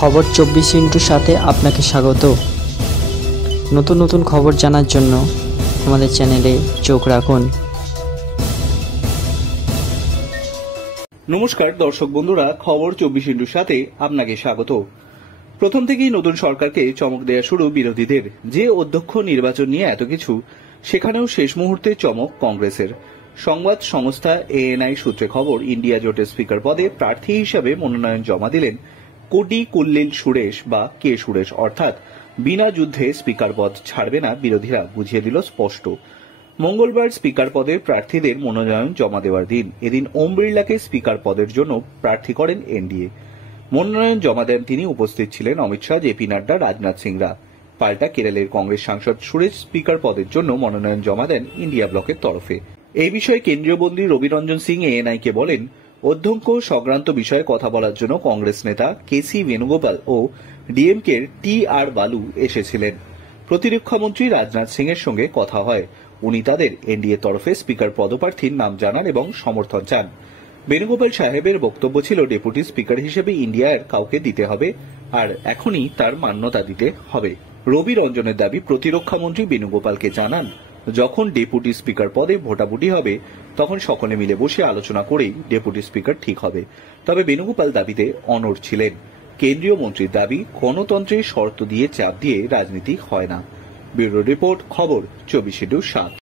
খবর 24 সাথে আপনাকে স্বাগত। নতুন নতুন খবর জানার জন্য আমাদের চ্যানেলে চোখ রাখুন। নমস্কার দর্শক বন্ধুরা, খবর 24 সাথে আপনাকে স্বাগত। প্রথম থেকেই নতুন সরকারকে চমক দেয়া শুরু বিরোধীদের। যে অধ্যক্ষ নির্বাচন নিয়ে এত কিছু, সেখানেও শেষ মুহূর্তে চমক কংগ্রেসের। সংবাদ সংস্থা এএনআই সূত্রে খবর, ইন্ডিয়া জোটের স্পিকার পদে প্রার্থী হিসাবে মনোনয়ন জমা দিলেন কোটি কুল্লিল সুরেশ বা কে সুরেশ, অর্থাৎ বিনা যুদ্ধে স্পিকার পদ ছাড়বে না বিরোধীরা, বুঝিয়ে দিল স্পষ্ট। মঙ্গলবার স্পিকার পদের প্রার্থীদের মনোনয়ন জমা দেওয়ার দিন। এদিন ওম বিড়লাকে স্পিকার পদের জন্য প্রার্থী করেন এনডিএ। মনোনয়ন জমা দেন তিনি, উপস্থিত ছিলেন অমিত শাহ, জেপি নাড্ডা, রাজনাথ সিংরা। পাল্টা কেরালের কংগ্রেস সাংসদ সুরেশ স্পিকার পদের জন্য মনোনয়ন জমা দেন ইন্ডিয়া ব্লকের তরফে। এই বিষয়ে কেন্দ্রীয় মন্ত্রী রবি রঞ্জন সিং এএনআইকে বলেন, অধ্যক্ষ সংক্রান্ত বিষয়ে কথা বলার জন্য কংগ্রেস নেতা কেসি বেণুগোপাল ও ডিএমকের টি আর বালু এসেছিলেন। প্রতিরক্ষা মন্ত্রী রাজনাথ সিং এর সঙ্গে কথা হয়। উনি তাদের এনডিএ তরফে স্পিকার পদপ্রার্থীর নাম জানান এবং সমর্থন চান। বেণুগোপাল সাহেবের বক্তব্য ছিল, ডেপুটি স্পিকার হিসেবে ইন্ডিয়ার কাউকে দিতে হবে, আর এখনই তার মান্যতা দিতে হবে। রবি রঞ্জনের দাবি, প্রতিরক্ষা মন্ত্রী বেণুগোপালকে জানান, যখন ডেপুটি স্পিকার পদে ভোটাভুটি হবে তখন সকলে মিলে বসে আলোচনা করেই ডেপুটি স্পিকার ঠিক হবে। তবে বেণুগোপাল দাবিতে অনড় ছিলেন। কেন্দ্রীয় মন্ত্রীর দাবি, গণতন্ত্রের শর্ত দিয়ে চাপ দিয়ে রাজনীতি হয় না। ব্যুরো রিপোর্ট, খবর 24/7।